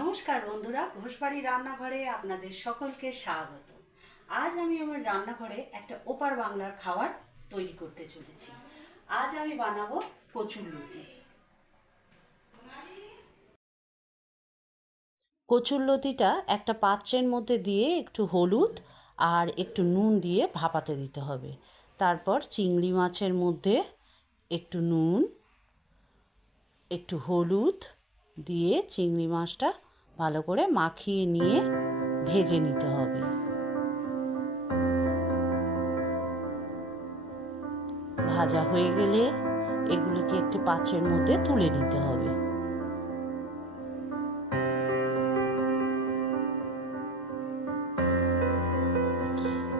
নমস্কার বন্ধুরা, ঘোষবাড়ি রান্নাঘরে আপনাদের সকলকে স্বাগত। আজ আমি আমার রান্নাঘরে একটা ওপার বাংলার খাবার তৈরি করতে চলেছি। আজ আমি বানাবো কচুরলতি। কচুরলতিটা একটা পাত্রের মধ্যে দিয়ে একটু হলুদ আর একটু নুন দিয়ে ভাপাতে দিতে হবে। তারপর চিংড়ি মাছের মধ্যে একটু নুন, একটু হলুদ দিয়ে চিংড়ি মাছটা ভালো করে মাখিয়ে নিয়ে ভেজে নিতে হবে। ভাজা হয়ে গেলে এগুলোকে একটি পাত্রের মধ্যে তুলে নিতে হবে।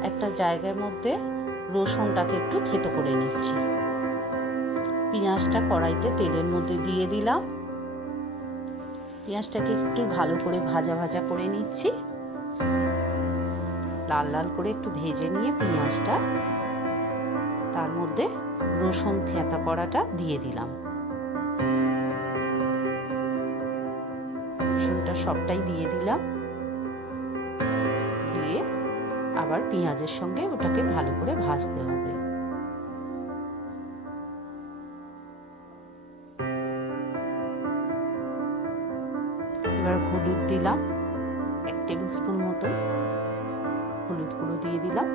একটা জায়গার মধ্যে রসুনটাকে একটু থেতো করে নিচ্ছি। পেঁয়াজটা কড়াইতে তেলের মধ্যে দিয়ে দিলাম। পেঁয়াজটাকে একটু ভালো করে ভাজা ভাজা করে নিচ্ছি। লাল লাল করে একটু ভেজে নিয়ে পেঁয়াজটা তার মধ্যে রসুন থেঁতা করাটা দিয়ে দিলাম। রসুনটা সবটাই দিয়ে দিলাম, দিয়ে আবার পেঁয়াজের সঙ্গে ওটাকে ভালো করে ভাজতে হবে। এবার হলুদ দিলাম, 1 টেবিল স্পুন মতো হলুদ গুঁড়ো দিয়ে দিলাম।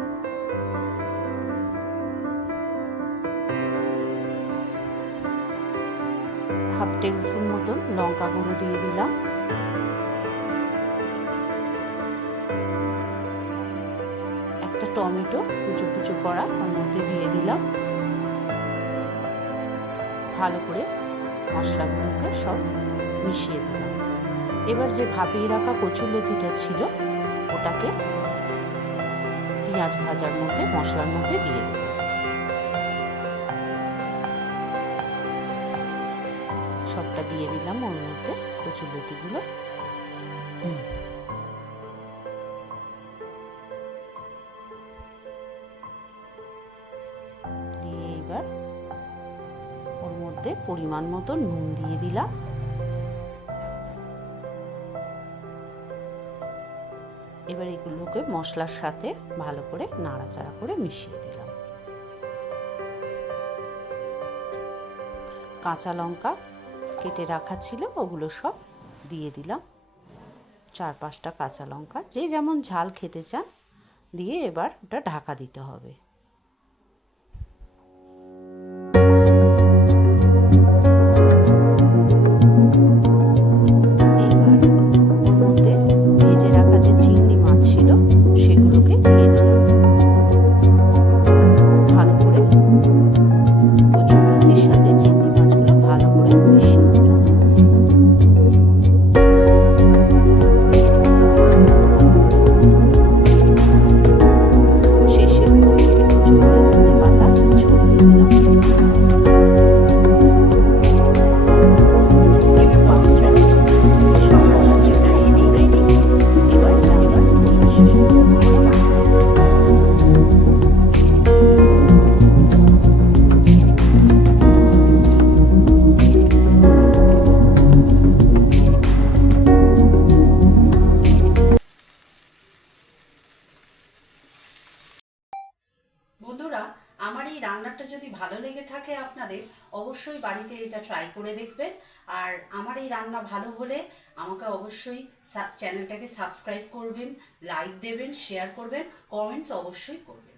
হাফ টেবিল স্পুন মতো লঙ্কা গুঁড়ো দিয়ে দিলাম। একটা টমেটো কুচো কুচো করা ওর মধ্যে দিয়ে দিলাম। ভালো করে মশলাগুলোকে সব মিশিয়ে দিলাম। এবার যে ভাপিয়ে রাখা কচুরলতিটা ছিল ওটাকে পেঁয়াজ ভাজার মধ্যে মশলার মধ্যে দিয়ে দেব। সবটা দিয়ে দিলাম ওর মধ্যে কচুরলতিগুলো। দিয়ে এবার ওর মধ্যে পরিমাণ মতো নুন দিয়ে দিলাম। এবার এগুলোকে মশলার সাথে ভালো করে নাড়াচাড়া করে মিশিয়ে দিলাম। কাঁচা লঙ্কা কেটে রাখা ছিল ওগুলো সব দিয়ে দিলাম। 4-5টা কাঁচা লঙ্কা, যে যেমন ঝাল খেতে চান দিয়ে এবার ওটা ঢাকা দিতে হবে। বন্ধুরা, আমার এই রান্নাটা যদি ভালো লেগে থাকে আপনাদের, অবশ্যই বাড়িতে এটা ট্রাই করে দেখবেন। আর আমার এই রান্না ভালো হলে আমাকে অবশ্যই চ্যানেলটাকে সাবস্ক্রাইব করবেন, লাইক দেবেন, শেয়ার করবেন, কমেন্টস অবশ্যই করবেন।